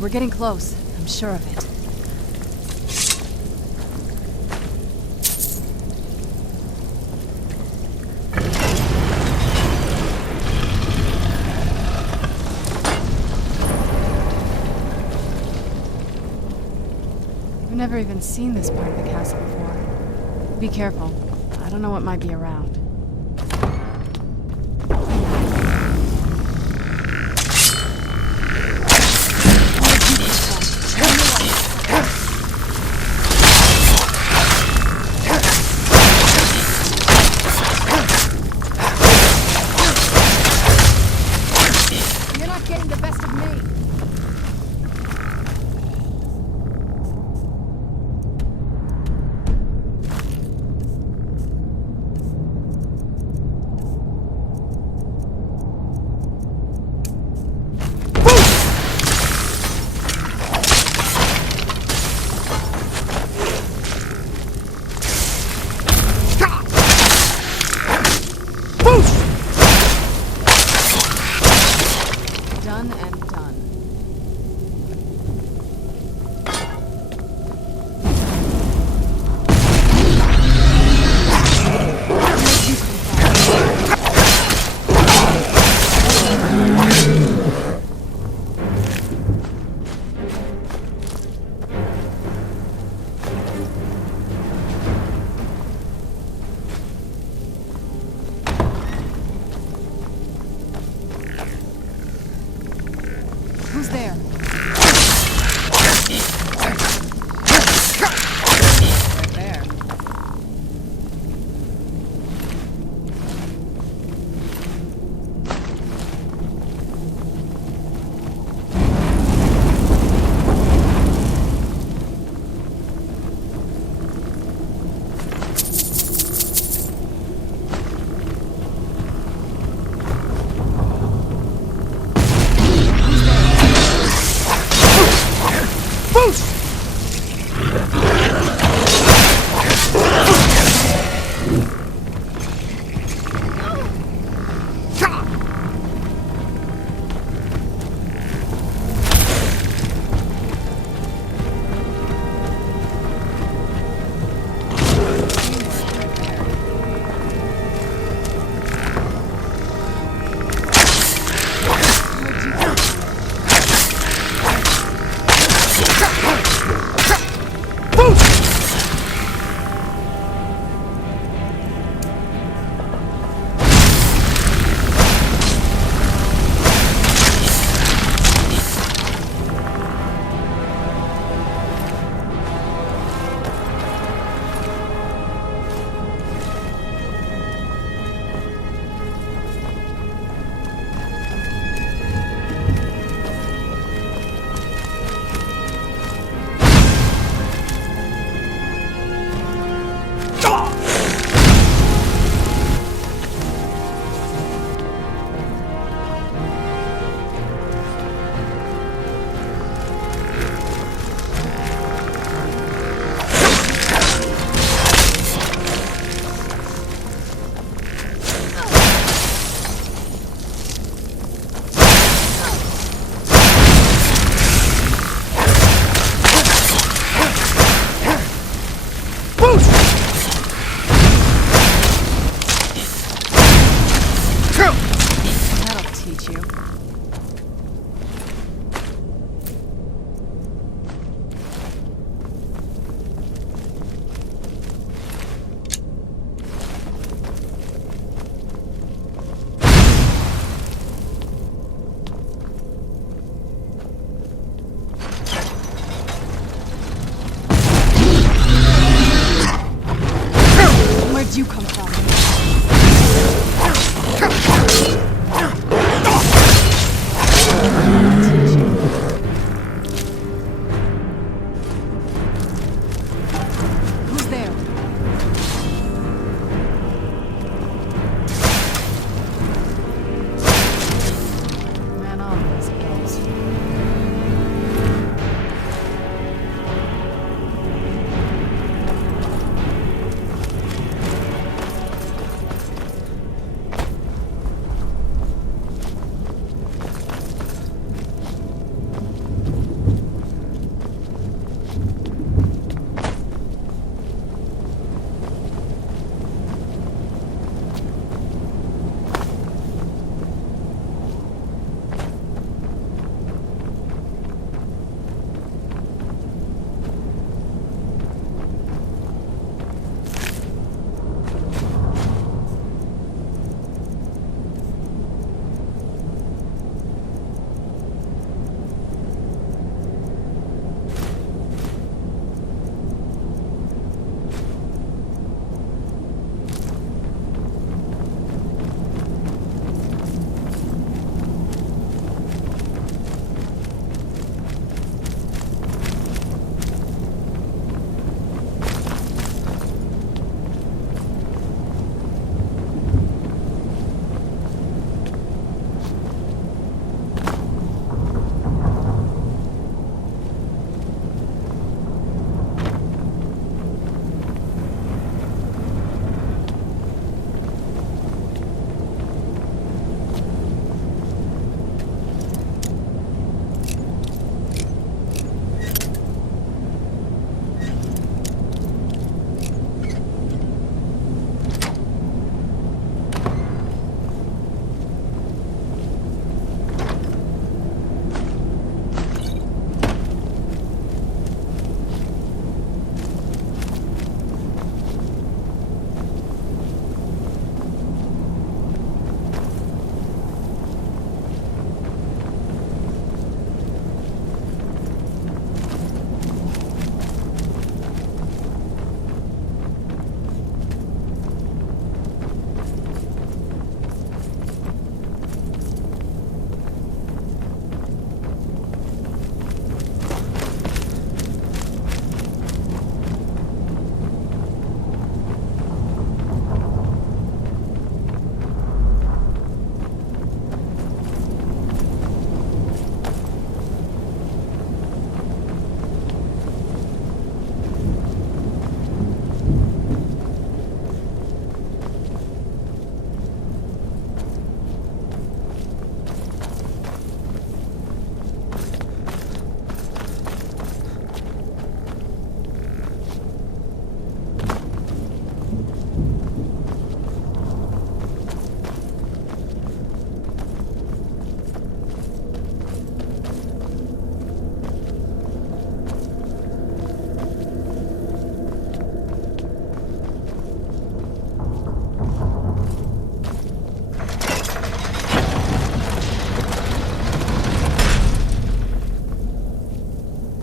We're getting close. I'm sure of it. I've never even seen this part of the castle before. Be careful. I don't know what might be around. You're not getting the best of me. Done and done. Who's there? Right there.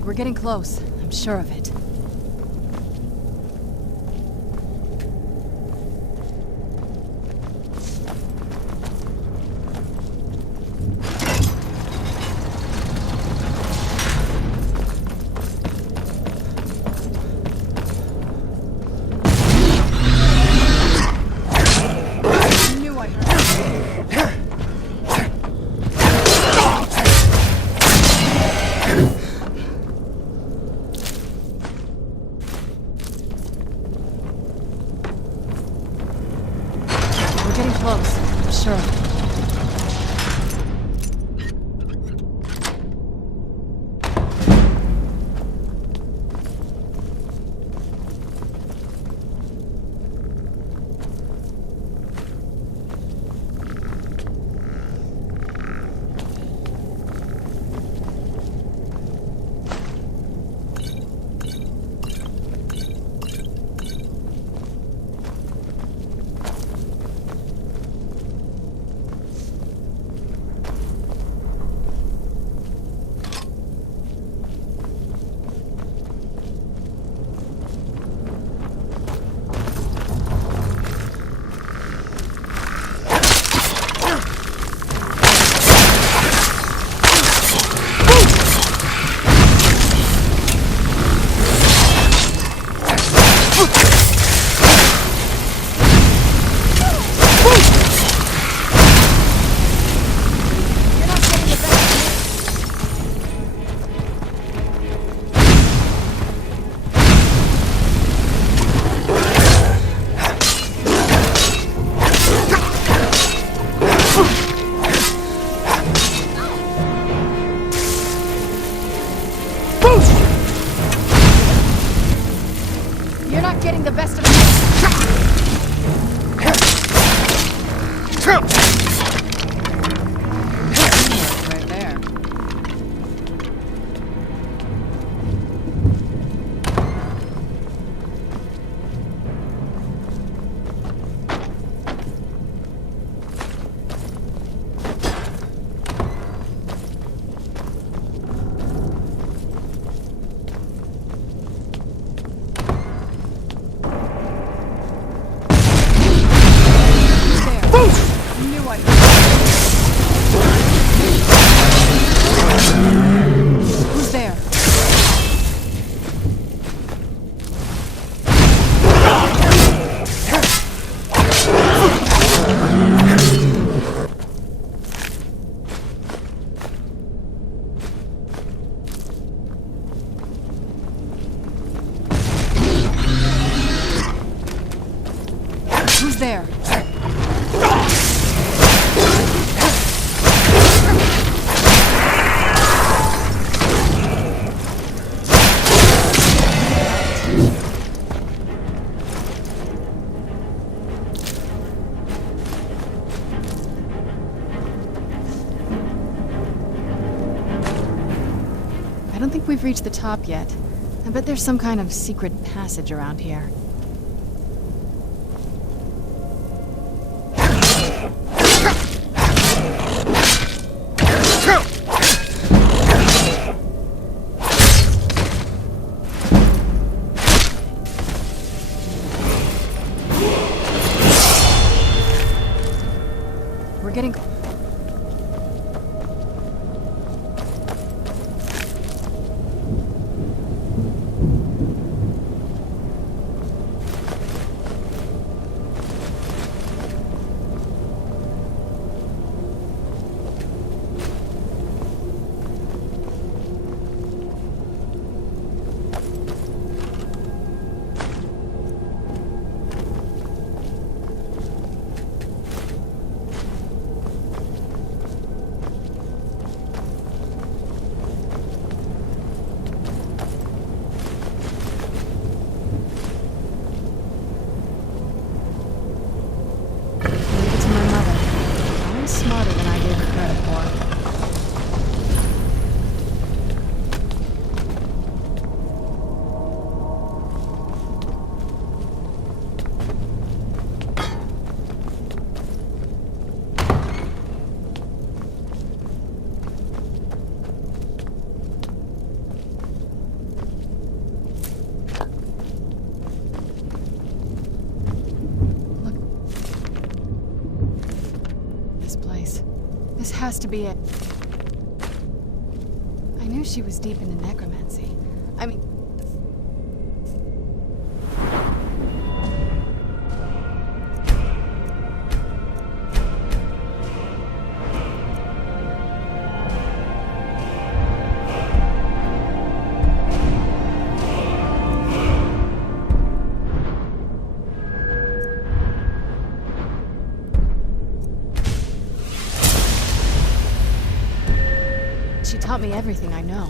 We're getting close. I'm sure of it. We're getting close. I'm sure of it. You're not getting the best of me. Right there. Who's there? Who's there? I don't think we've reached the top yet. I bet there's some kind of secret passage around here. We're getting... has to be it. I knew she was deep into necromancy. I mean... She taught me everything I know.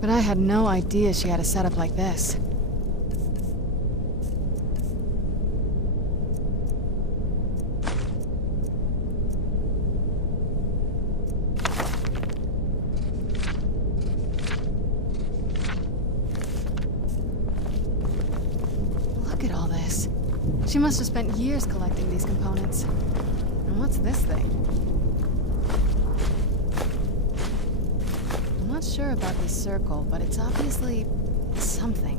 But I had no idea she had a setup like this. Look at all this. She must have spent years collecting these components. And what's this thing? I'm not sure about this circle, but it's obviously something.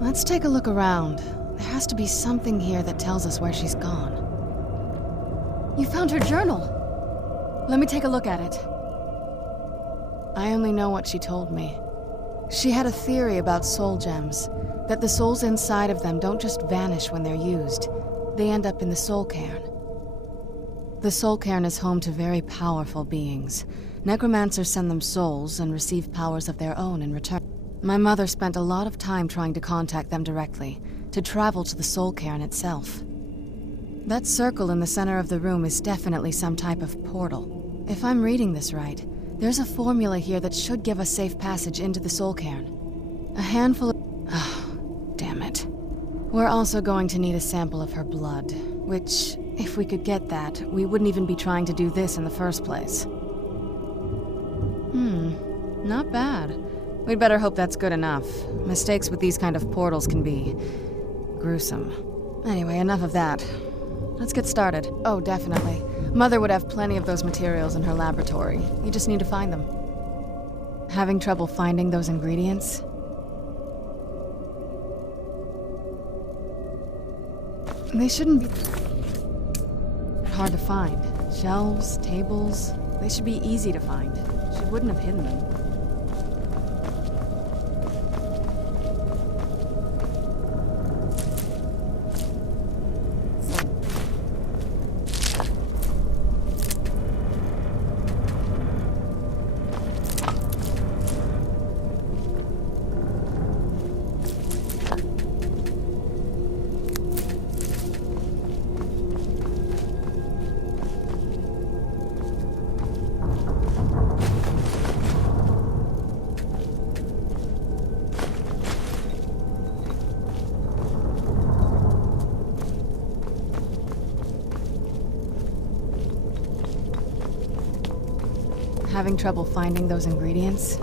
Let's take a look around. There has to be something here that tells us where she's gone. You found her journal! Let me take a look at it. I only know what she told me. She had a theory about soul gems, that the souls inside of them don't just vanish when they're used. They end up in the soul cairn. The soul cairn is home to very powerful beings. Necromancers send them souls and receive powers of their own in return. My mother spent a lot of time trying to contact them directly, to travel to the soul cairn itself. That circle in the center of the room is definitely some type of portal. If I'm reading this right, there's a formula here that should give us safe passage into the soul cairn. A handful of... Oh, damn it. We're also going to need a sample of her blood, which, if we could get that, we wouldn't even be trying to do this in the first place. Not bad. We'd better hope that's good enough. Mistakes with these kind of portals can be... gruesome. Anyway, enough of that. Let's get started. Oh, definitely. Mother would have plenty of those materials in her laboratory. You just need to find them. Having trouble finding those ingredients? They shouldn't be hard to find. Shelves, tables, they should be easy to find. She wouldn't have hidden them. Having trouble finding those ingredients?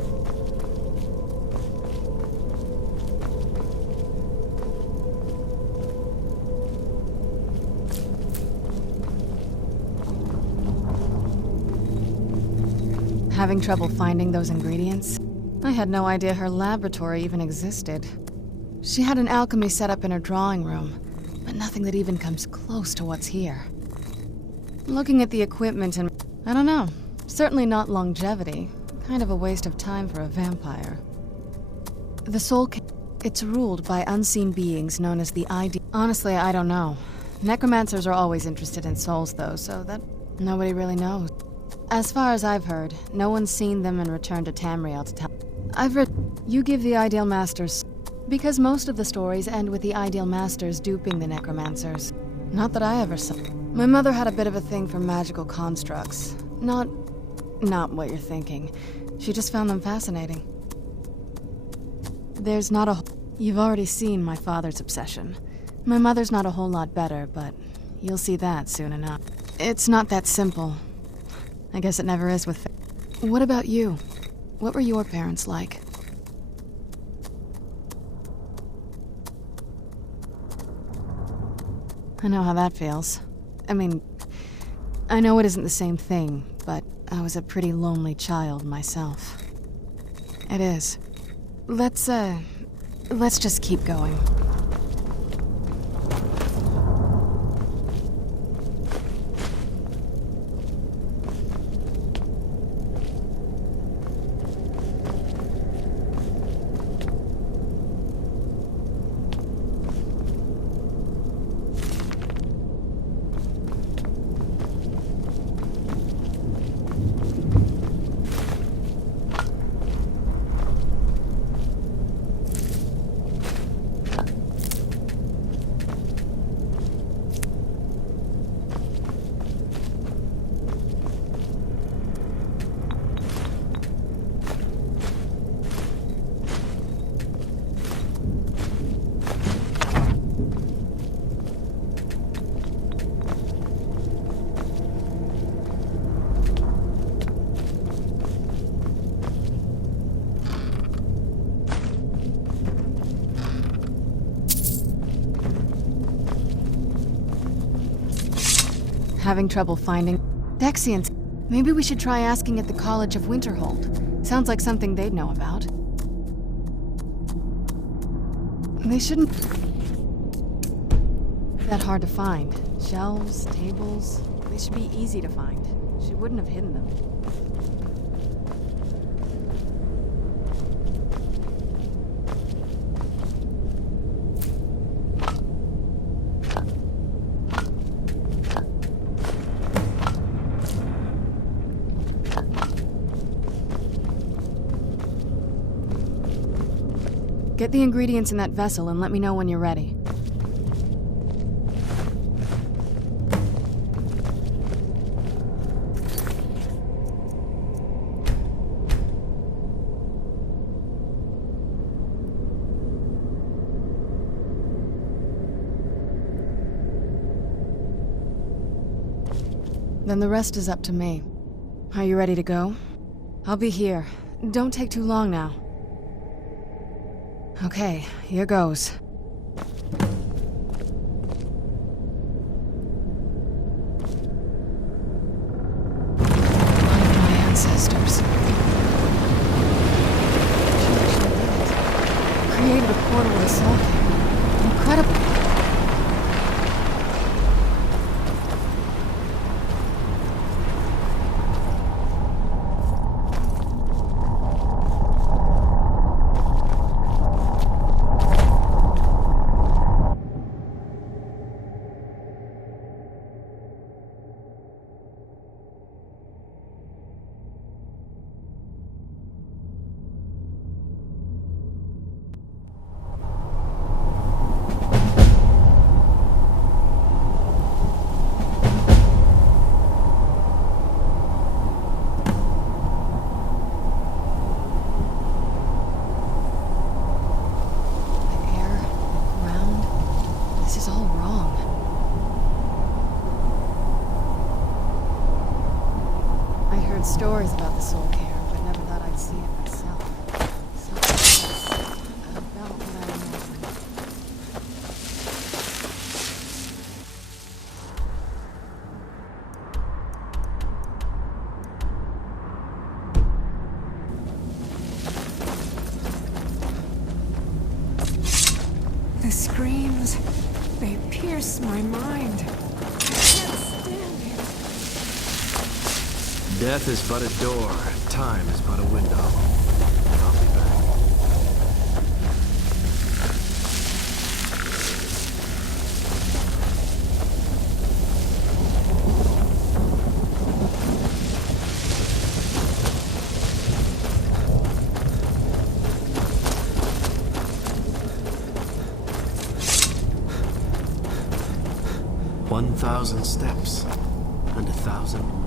Having trouble finding those ingredients? I had no idea her laboratory even existed. She had an alchemy set up in her drawing room, but nothing that even comes close to what's here. Looking at the equipment and... I don't know. Certainly not longevity. Kind of a waste of time for a vampire. The soul... It's ruled by unseen beings known as the ID... Honestly, I don't know. Necromancers are always interested in souls, though, so that nobody really knows. As far as I've heard, no one's seen them and returned to Tamriel to tell... I've read... You give the Ideal Masters... Because most of the stories end with the Ideal Masters duping the Necromancers. Not that I ever saw. My mother had a bit of a thing for magical constructs. Not what you're thinking. She just found them fascinating. There's not a... You've already seen my father's obsession. My mother's not a whole lot better, but you'll see that soon enough. It's not that simple. I guess it never is with... What about you? What were your parents like? I know how that feels. I mean, I know it isn't the same thing, but I was a pretty lonely child myself. It is. Let's just keep going. Having trouble finding Dexians. Maybe we should try asking at the College of Winterhold. Sounds like something they'd know about. They shouldn't... that hard to find. Shelves, tables, they should be easy to find. She wouldn't have hidden them. Get the ingredients in that vessel and let me know when you're ready. Then the rest is up to me. Are you ready to go? I'll be here. Don't take too long now. Okay, here goes. One of my ancestors. She actually did it. Created a portal with a soul cave. Incredible. Stories about the soul care, but never thought I'd see it myself. So about what I imagined. The screams, they pierce my mind. Death is but a door, time is but a window. I'll be back. 1,000 steps, and 1,000 more.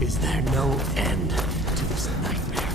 Is there no end to this nightmare?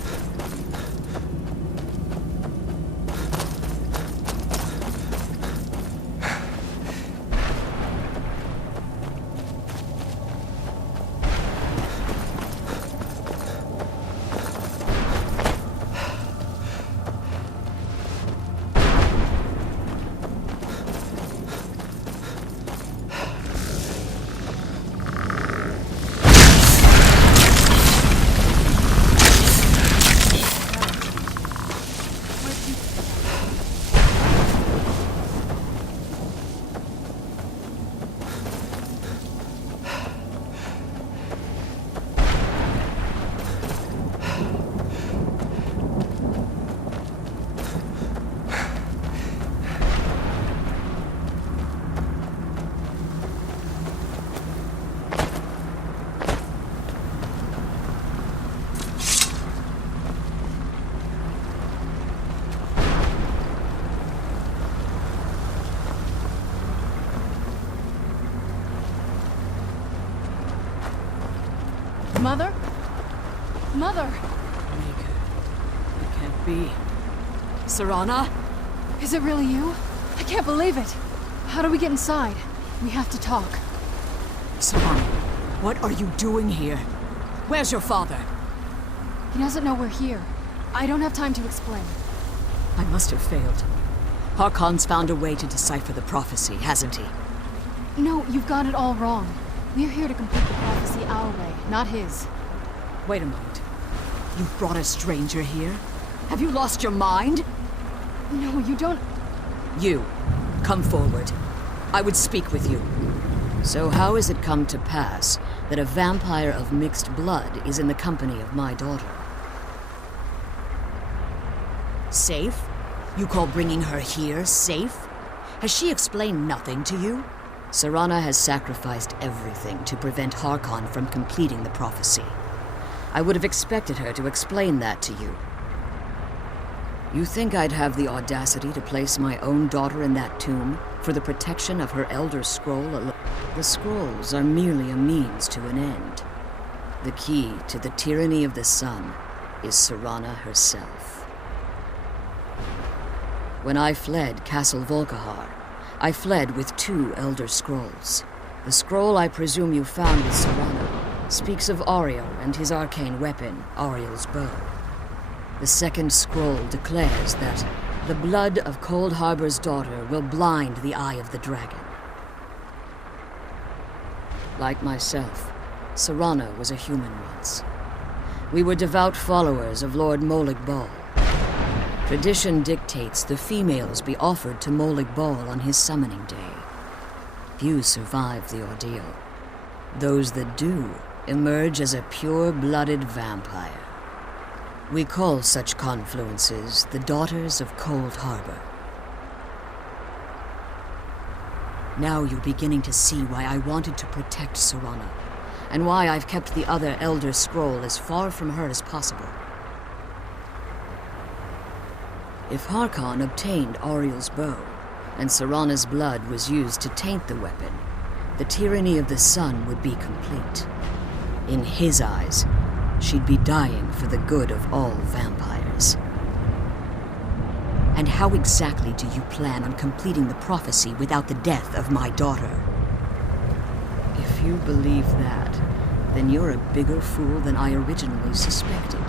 Mother? Mother! Mika, it can't be. Serana? Is it really you? I can't believe it! How do we get inside? We have to talk. Serana, what are you doing here? Where's your father? He doesn't know we're here. I don't have time to explain. I must have failed. Harkon's found a way to decipher the prophecy, hasn't he? No, you've got it all wrong. We're here to complete the prophecy our way, not his. Wait a moment. You've brought a stranger here? Have you lost your mind? No, you don't... You, come forward. I would speak with you. So how has it come to pass that a vampire of mixed blood is in the company of my daughter? Safe? You call bringing her here safe? Has she explained nothing to you? Serana has sacrificed everything to prevent Harkon from completing the prophecy. I would have expected her to explain that to you. You think I'd have the audacity to place my own daughter in that tomb for the protection of her Elder Scroll alone? The scrolls are merely a means to an end. The key to the tyranny of the sun is Serana herself. When I fled Castle Volkihar, I fled with 2 Elder Scrolls. The scroll I presume you found with Serana speaks of Ariel and his arcane weapon, Ariel's bow. The second scroll declares that the blood of Cold Harbor's daughter will blind the eye of the dragon. Like myself, Serana was a human once. We were devout followers of Lord Molig Bal. Tradition dictates the females be offered to Molig Bal on his summoning day. Few survive the ordeal. Those that do emerge as a pure-blooded vampire. We call such confluences the Daughters of Cold Harbor. Now you're beginning to see why I wanted to protect Serana, and why I've kept the other Elder Scroll as far from her as possible. If Harkon obtained Ariel's bow, and Serana's blood was used to taint the weapon, the tyranny of the sun would be complete. In his eyes, she'd be dying for the good of all vampires. And how exactly do you plan on completing the prophecy without the death of my daughter? If you believe that, then you're a bigger fool than I originally suspected.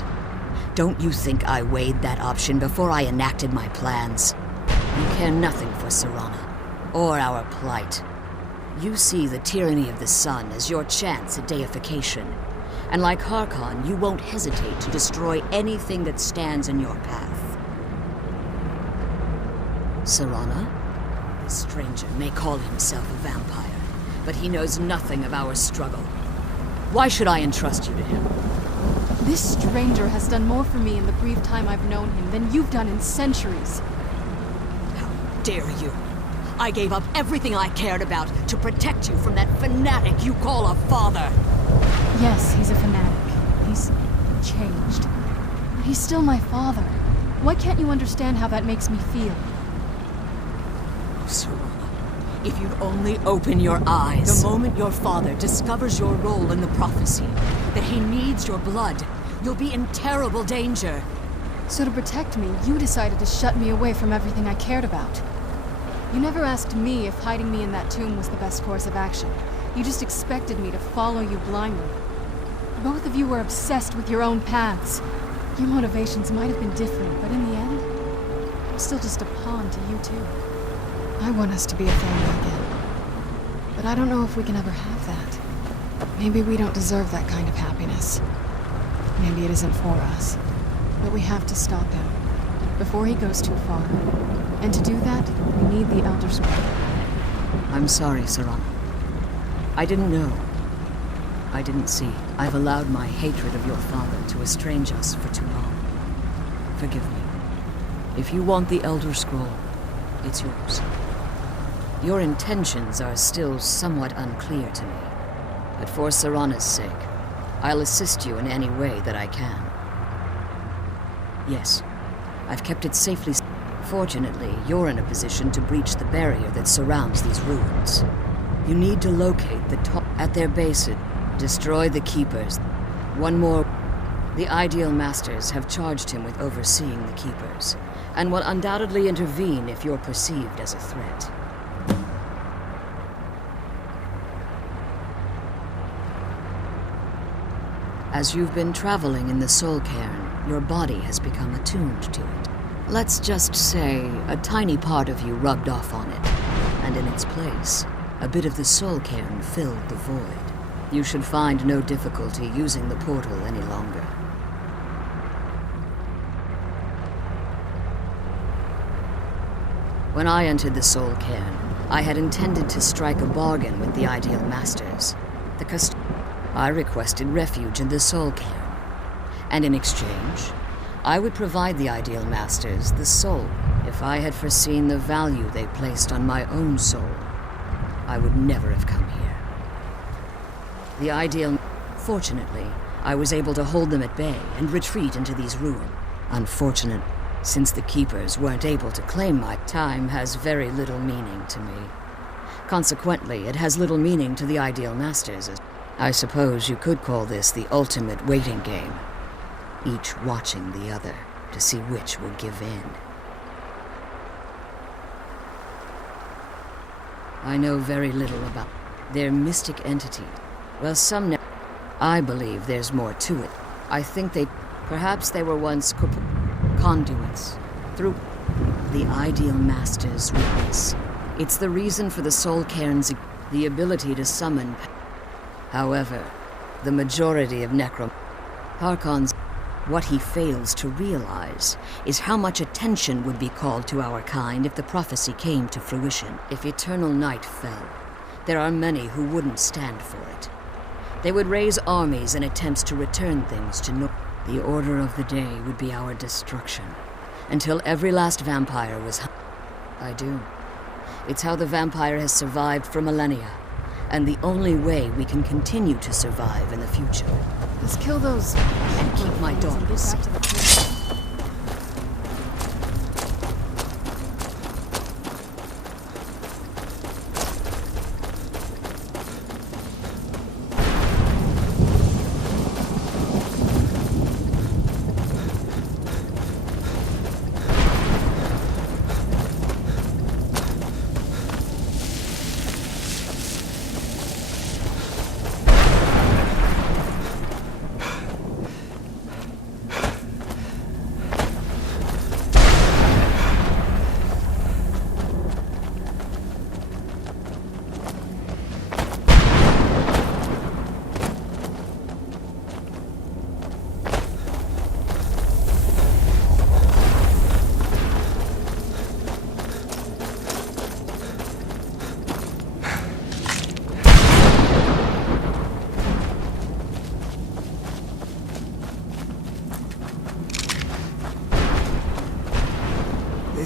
Don't you think I weighed that option before I enacted my plans? You care nothing for Serana, or our plight. You see the tyranny of the sun as your chance at deification. And like Harkon, you won't hesitate to destroy anything that stands in your path. Serana? This stranger may call himself a vampire, but he knows nothing of our struggle. Why should I entrust you to him? This stranger has done more for me in the brief time I've known him than you've done in centuries. How dare you! I gave up everything I cared about to protect you from that fanatic you call a father! Yes, he's a fanatic. He's changed. He's still my father. Why can't you understand how that makes me feel? Serana, if you'd only open your eyes. The moment your father discovers your role in the prophecy, that he needs your blood, you'll be in terrible danger. So to protect me, you decided to shut me away from everything I cared about. You never asked me if hiding me in that tomb was the best course of action. You just expected me to follow you blindly. Both of you were obsessed with your own paths. Your motivations might have been different, but in the end, I'm still just a pawn to you too. I want us to be a family again. But I don't know if we can ever have that. Maybe we don't deserve that kind of happiness. Maybe it isn't for us. But we have to stop him, before he goes too far. And to do that, we need the Elder Scroll. I'm sorry, Serana. I didn't know. I didn't see. I've allowed my hatred of your father to estrange us for too long. Forgive me. If you want the Elder Scroll, it's yours. Your intentions are still somewhat unclear to me, but for Serana's sake, I'll assist you in any way that I can. Yes, I've kept it safely. Fortunately, you're in a position to breach the barrier that surrounds these ruins. You need to locate the top at their base. Destroy the Keepers. One more. The Ideal Masters have charged him with overseeing the Keepers, and will undoubtedly intervene if you're perceived as a threat. As you've been traveling in the Soul Cairn, your body has become attuned to it. Let's just say a tiny part of you rubbed off on it, and in its place, a bit of the Soul Cairn filled the void. You should find no difficulty using the portal any longer. When I entered the Soul Cairn, I had intended to strike a bargain with the Ideal Masters. I requested refuge in the Soul Cairn, and in exchange, I would provide the Ideal Masters the soul. If I had foreseen the value they placed on my own soul, I would never have come here. The Ideal... Fortunately, I was able to hold them at bay and retreat into these ruins. Unfortunate, since the Keepers weren't able to claim my time has very little meaning to me. Consequently, it has little meaning to the Ideal Masters. I suppose you could call this the ultimate waiting game, each watching the other to see which will give in. I know very little about their mystic entity. Well, I believe there's more to it. I think perhaps they were once conduits through the Ideal Master's witness. It's the reason for the Soul Cairn's the ability to summon. However, the majority of Harkon's what he fails to realize is how much attention would be called to our kind if the prophecy came to fruition. If eternal night fell, there are many who wouldn't stand for it. They would raise armies in attempts to return things to normal. The order of the day would be our destruction, until every last vampire was I do. It's how the vampire has survived for millennia, and the only way we can continue to survive in the future. Let's kill those... and keep my daughters. Back to the place.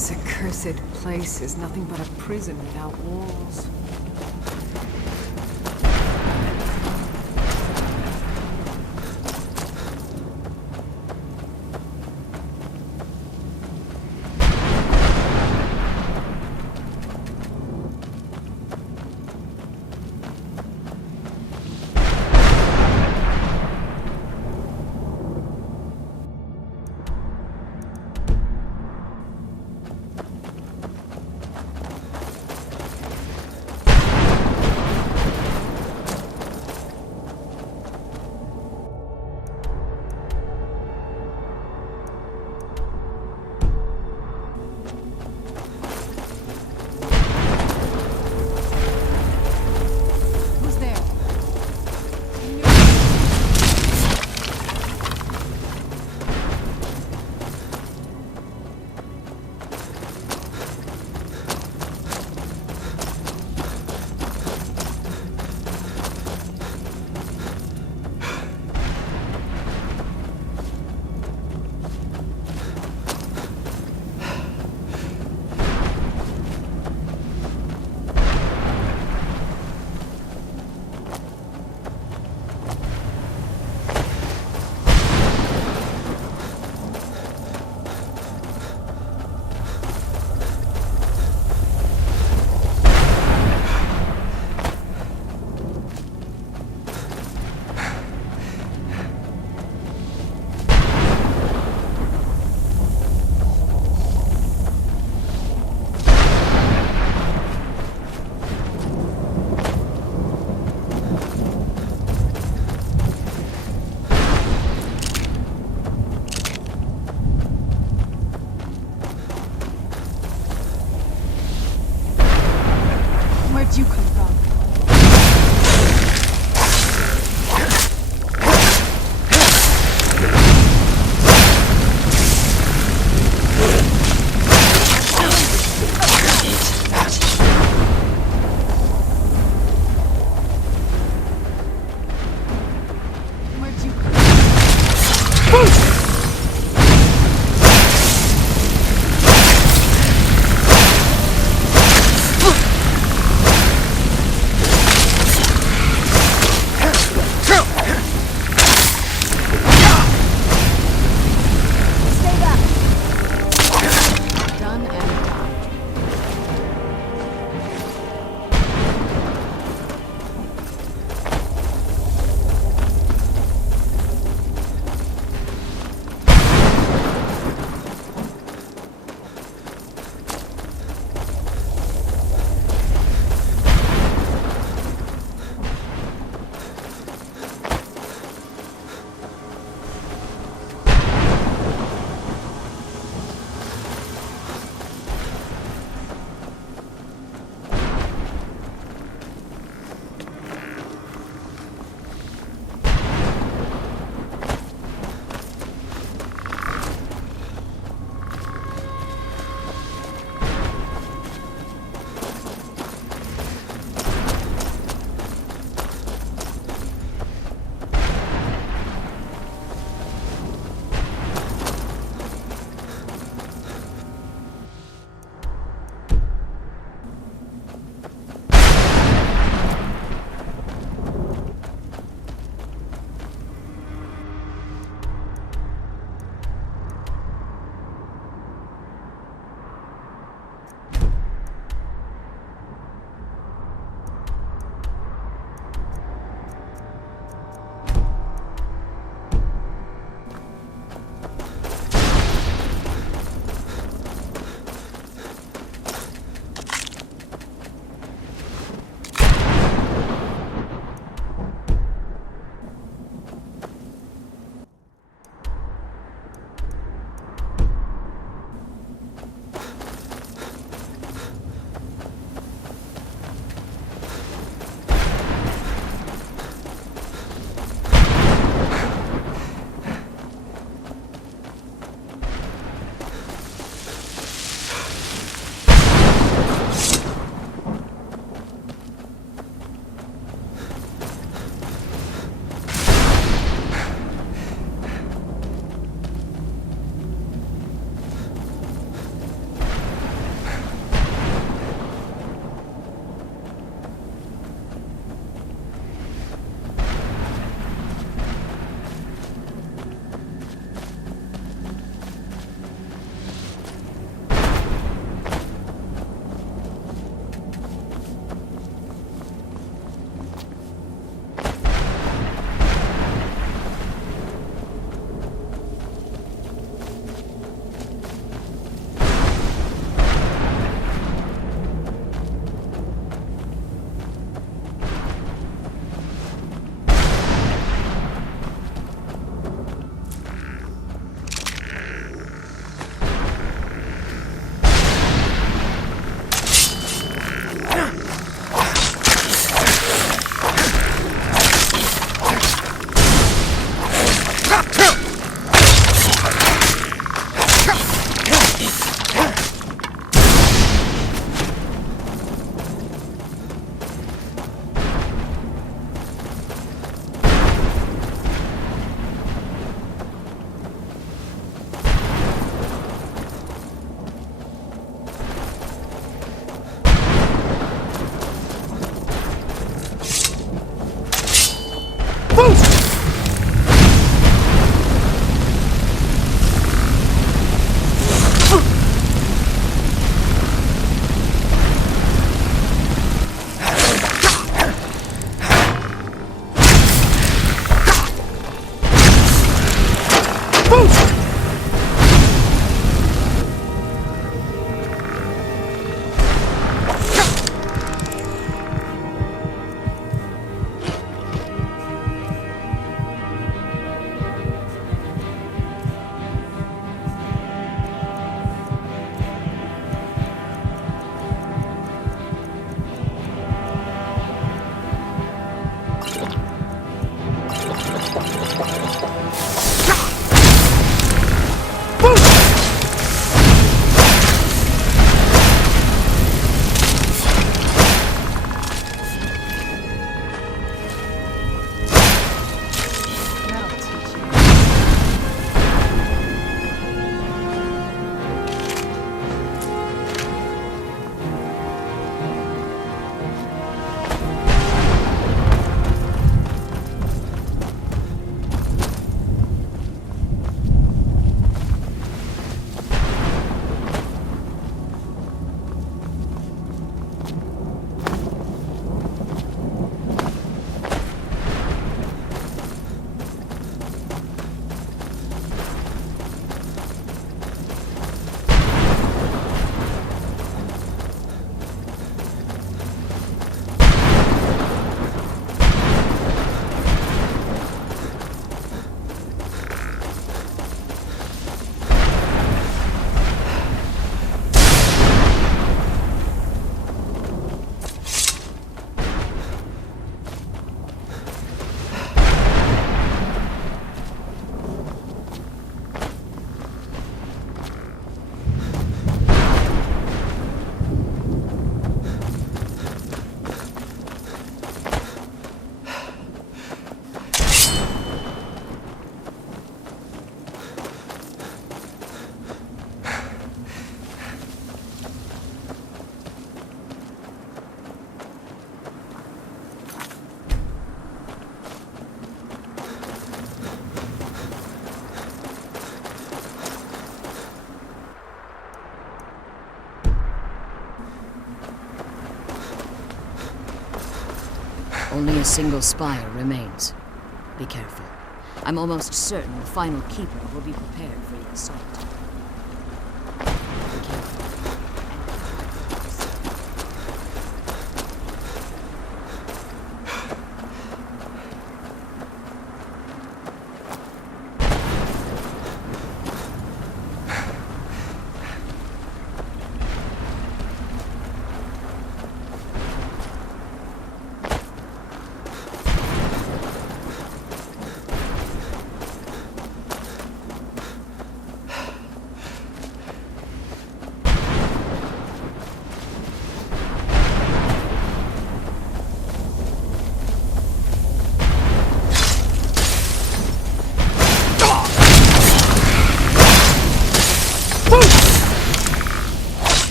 This accursed place is nothing but a prison without walls. Who's there? Where'd you come from? Where'd you come Stay back! Done and done. Only a single spire remains. Be careful. I'm almost certain the final keeper will be prepared for the assault. Be careful.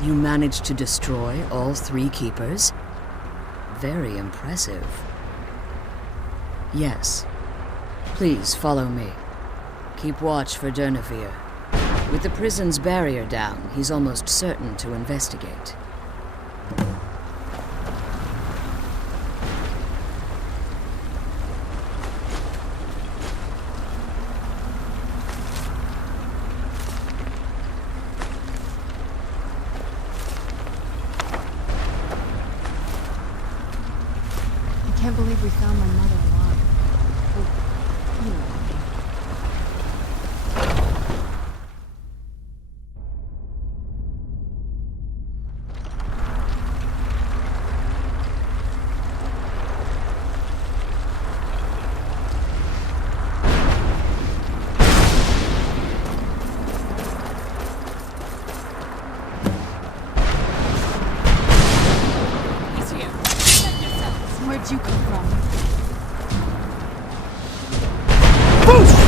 You managed to destroy all 3 keepers? Very impressive. Yes. Please follow me. Keep watch for Durnevere. With the prison's barrier down, he's almost certain to investigate. I can't believe we found my mother alive. Well, you know what I mean. Boost!